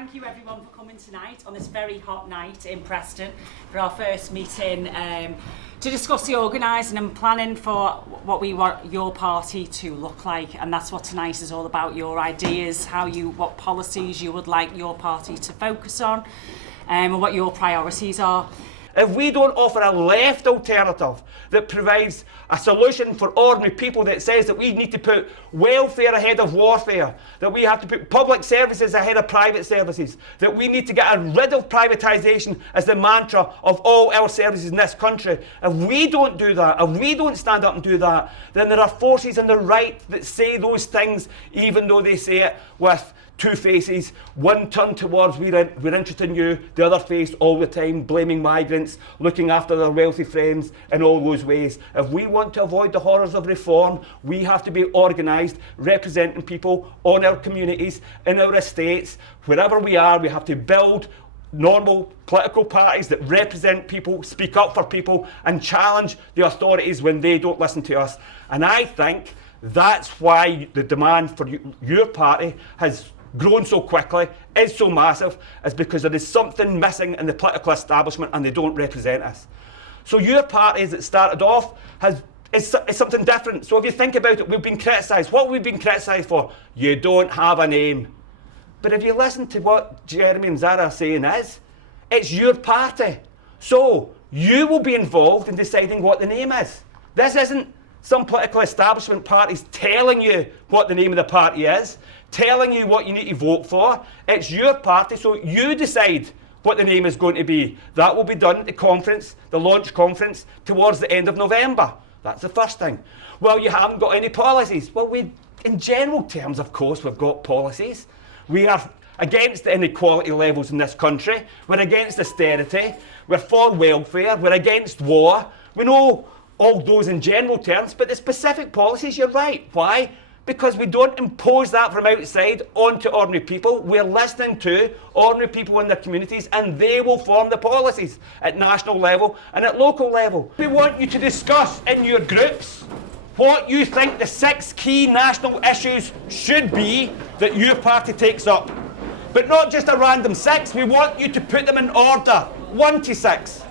thank you everyone for coming tonight on this very hot night in Preston for our first meeting to discuss the organising and planning for what we want your party to look like, and that's what tonight is all about, your ideas, what policies you would like your party to focus on, and what your priorities are. If we don't offer a left alternative that provides a solution for ordinary people, that says that we need to put welfare ahead of warfare, that we have to put public services ahead of private services, that we need to get rid of privatisation as the mantra of all our services in this country, if we don't do that, if we don't stand up and do that, then there are forces on the right that say those things, even though they say it with two faces, one turned towards we're interested in you, the other face all the time blaming migrants, looking after their wealthy friends in all those ways. If we want to avoid the horrors of reform, we have to be organised, representing people on our communities, in our estates, wherever we are. We have to build normal political parties that represent people, speak up for people, and challenge the authorities when they don't listen to us. And I think that's why the demand for your party has grown so quickly, is so massive, is because there is something missing in the political establishment and they don't represent us. So your party, as it started off, is something different. So if you think about it, we've been criticised. What have we been criticised for? You don't have a name. But if you listen to what Jeremy and Zara are saying it's your party. So you will be involved in deciding what the name is. This isn't some political establishment parties telling you what the name of the party is, telling you what you need to vote for. It's your party, so you decide what the name is going to be. That will be done at the conference, the launch conference, towards the end of November. That's the first thing. Well, you haven't got any policies. Well, in general terms, of course, we've got policies. We are against the inequality levels in this country. We're against austerity. We're for welfare. We're against war. We know all those in general terms, but the specific policies, you're right. Why? Because we don't impose that from outside onto ordinary people. We're listening to ordinary people in their communities, and they will form the policies at national level and at local level. We want you to discuss in your groups what you think the 6 key national issues should be that your party takes up. But not just a random 6, we want you to put them in order, 1 to 6.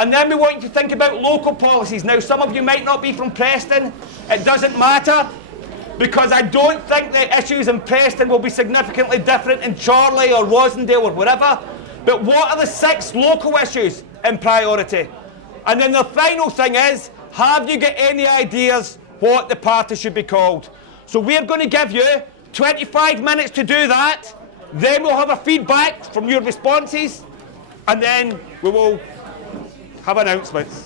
And then we want you to think about local policies. Now, some of you might not be from Preston. It doesn't matter, because I don't think the issues in Preston will be significantly different in Chorley or Rosendale or wherever. But what are the 6 local issues in priority? And then the final thing is, have you got any ideas what the party should be called? So we're going to give you 25 minutes to do that. Then we'll have a feedback from your responses, and then we will have announcements.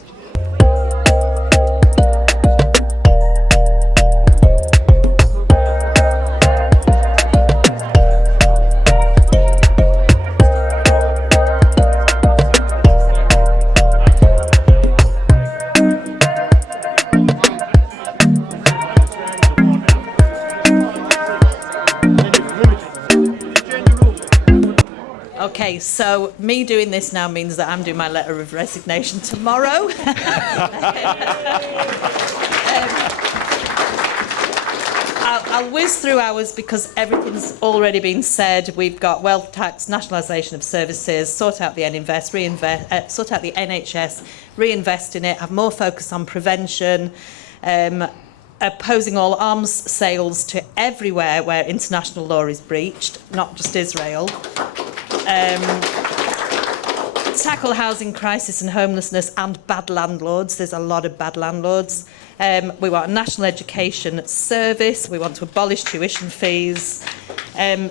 Okay, so me doing this now means that I'm doing my letter of resignation tomorrow. I'll whiz through ours because everything's already been said. We've got wealth tax, nationalisation of services, sort out the sort out the NHS, reinvest in it, have more focus on prevention, opposing all arms sales to everywhere where international law is breached, not just Israel. Tackle housing crisis and homelessness and bad landlords. There's a lot of bad landlords. We want a national education service. We want to abolish tuition fees.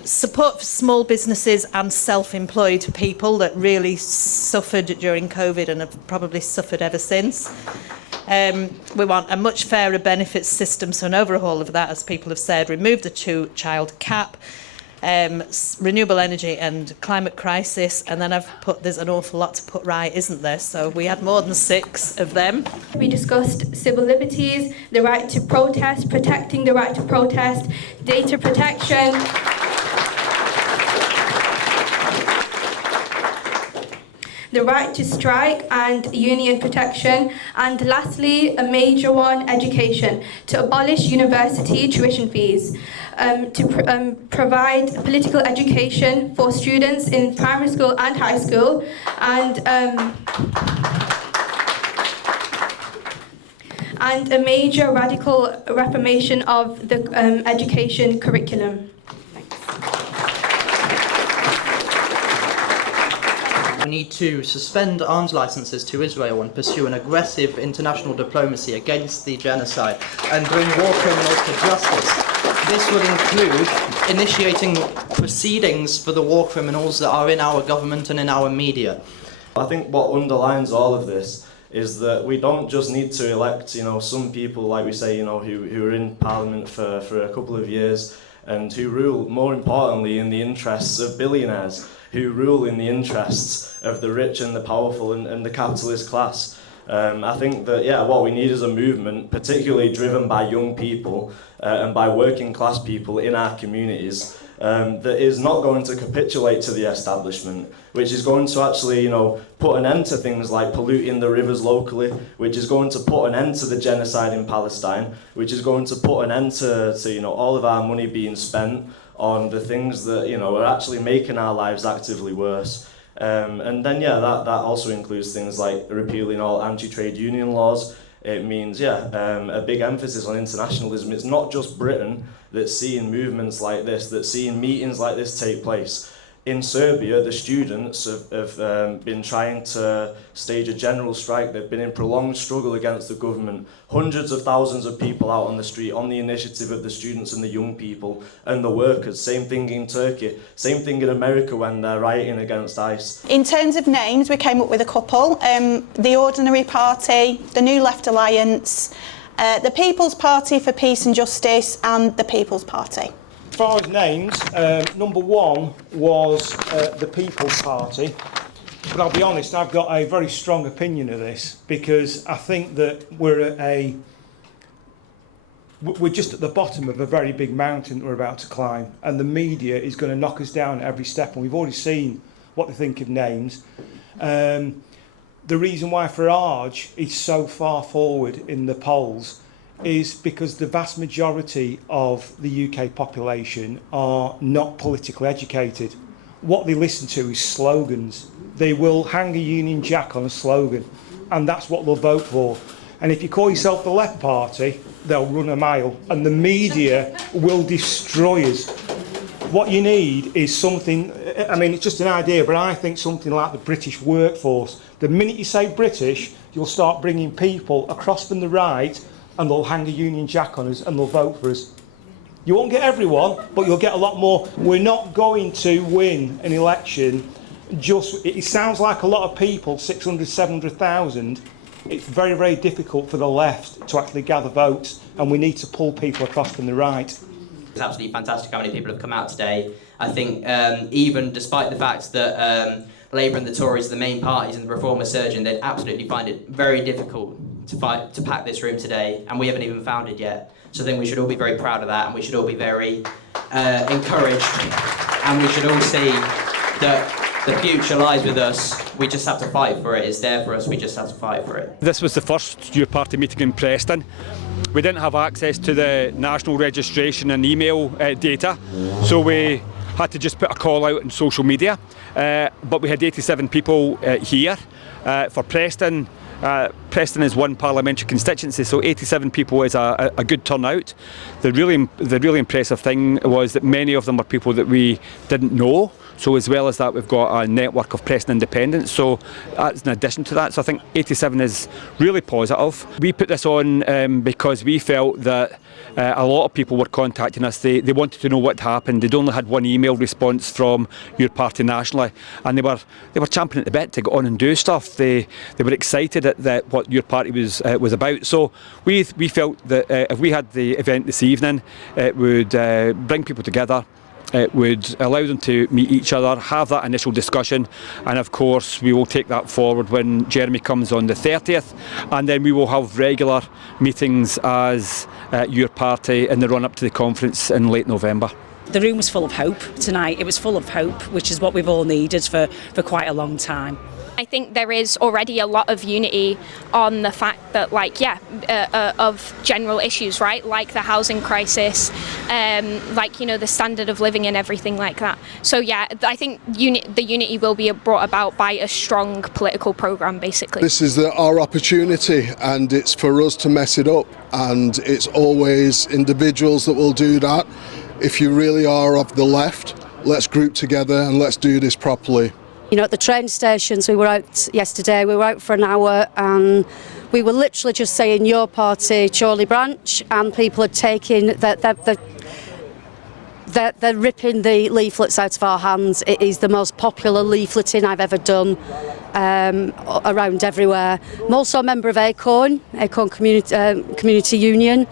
Support for small businesses and self-employed people that really suffered during COVID and have probably suffered ever since. We want a much fairer benefits system, so an overhaul of that, as people have said. Remove the 2-child cap. Renewable energy and climate crisis, and then there's an awful lot to put right, isn't there? So we had more than 6 of them. We discussed civil liberties, the right to protest, protecting the right to protest, data protection, the right to strike and union protection, and lastly, a major one, education, to abolish university tuition fees. provide political education for students in primary school and high school, and a major radical reformation of the education curriculum. We need to suspend arms licenses to Israel and pursue an aggressive international diplomacy against the genocide and bring war criminals to justice. This would include initiating proceedings for the war criminals that are in our government and in our media. I think what underlines all of this is that we don't just need to elect, some people, like we say, who are in Parliament for a couple of years and who rule, more importantly, in the interests of billionaires, who rule in the interests of the rich and the powerful and the capitalist class. I think that, what we need is a movement, particularly driven by young people and by working class people in our communities, that is not going to capitulate to the establishment, which is going to actually, put an end to things like polluting the rivers locally, which is going to put an end to the genocide in Palestine, which is going to put an end to all of our money being spent on the things that, are actually making our lives actively worse. And then, that also includes things like repealing all anti-trade union laws. It means, a big emphasis on internationalism. It's not just Britain that's seeing movements like this, that's seeing meetings like this take place. In Serbia, the students have been trying to stage a general strike. They've been in prolonged struggle against the government. Hundreds of thousands of people out on the street on the initiative of the students and the young people and the workers. Same thing in Turkey. Same thing in America when they're rioting against ICE. In terms of names, we came up with a couple. The Ordinary Party, the New Left Alliance, the People's Party for Peace and Justice and the People's Party. As far as names, number one was the People's Party. But I'll be honest, I've got a very strong opinion of this because I think that we're just at the bottom of a very big mountain that we're about to climb, and the media is going to knock us down at every step, and we've already seen what they think of names. The reason why Farage is so far forward in the polls is because the vast majority of the UK population are not politically educated. What they listen to is slogans. They will hang a Union Jack on a slogan, and that's what they'll vote for. And if you call yourself the Left Party, they'll run a mile, and the media will destroy us. What you need is something, it's just an idea, but I think something like the British workforce. The minute you say British, you'll start bringing people across from the right, and they'll hang a Union Jack on us and they'll vote for us. You won't get everyone, but you'll get a lot more. We're not going to win an election it sounds like a lot of people, 600, 700,000. It's very, very difficult for the left to actually gather votes, and we need to pull people across from the right. It's absolutely fantastic how many people have come out today. I think even despite the fact that Labour and the Tories are the main parties and the Reform surgeon, they'd absolutely find it very difficult to pack this room today, and we haven't even found it yet. So I think we should all be very proud of that, and we should all be very encouraged, and we should all see that the future lies with us. We just have to fight for it. It's there for us. We just have to fight for it. This was the first Your Party meeting in Preston. We didn't have access to the national registration and email data, so we had to just put a call out on social media. But we had 87 people here. For Preston, Preston is one parliamentary constituency, so 87 people is a good turnout. The really impressive thing was that many of them were people that we didn't know. So as well as that, we've got a network of Preston independents, so that's in addition to that. So I think 87 is really positive. We put this on because we felt that a lot of people were contacting us. They wanted to know what happened. They'd only had one email response from Your Party nationally, and they were champing at the bit to go on and do stuff. They were excited at what Your Party was about. So we felt that if we had the event this evening, it would bring people together. It would allow them to meet each other, have that initial discussion, and of course we will take that forward when Jeremy comes on the 30th, and then we will have regular meetings as Your Party in the run-up to the conference in late November. The room was full of hope tonight. It was full of hope, which is what we've all needed for quite a long time. I think there is already a lot of unity on the fact that, of general issues, right? Like the housing crisis, the standard of living and everything like that. So, yeah, I think the unity will be brought about by a strong political programme, basically. This is our opportunity, and it's for us to mess it up. And it's always individuals that will do that. If you really are of the left, let's group together and let's do this properly. You know, at the train stations, we were out yesterday, we were out for an hour and we were literally just saying your party, Charlie Branch, and people are taking, they're ripping the leaflets out of our hands. It is the most popular leafleting I've ever done around everywhere. I'm also a member of Acorn Community Union.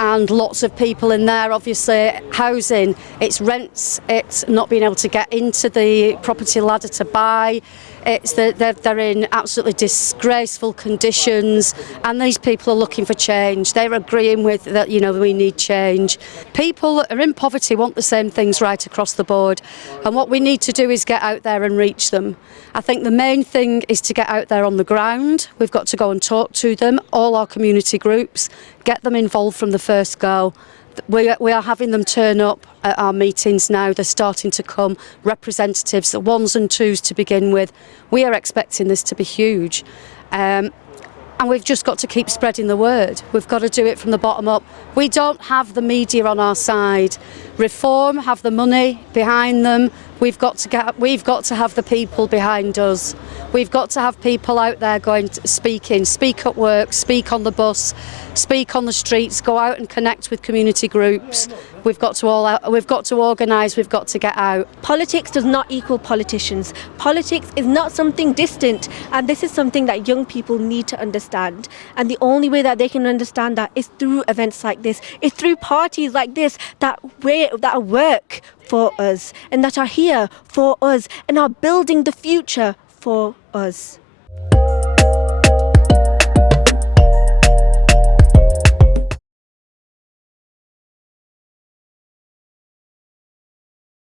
And lots of people in there, obviously, housing, it's rents, it's not being able to get into the property ladder to buy, it's that they're in absolutely disgraceful conditions, and these people are looking for change. They're agreeing with that, you know, we need change. People that are in poverty want the same things right across the board, and what we need to do is get out there and reach them. I think the main thing is to get out there on the ground. We've got to go and talk to them, all our community groups, get them involved from the first go. We are having them turn up at our meetings now. They're starting to come, representatives, the ones and twos to begin with. We are expecting this to be huge. And we've just got to keep spreading the word. We've got to do it from the bottom up. We don't have the media on our side. Reform have the money behind them. We've got to have the people behind us. We've got to have people out there speak at work, speak on the bus, speak on the streets, go out and connect with community groups. We've got to organise, we've got to get out. Politics does not equal politicians. Politics is not something distant, and this is something that young people need to understand. And the only way that they can understand that is through events like this. It's through parties like this that work for us and that are here for us and are building the future for us.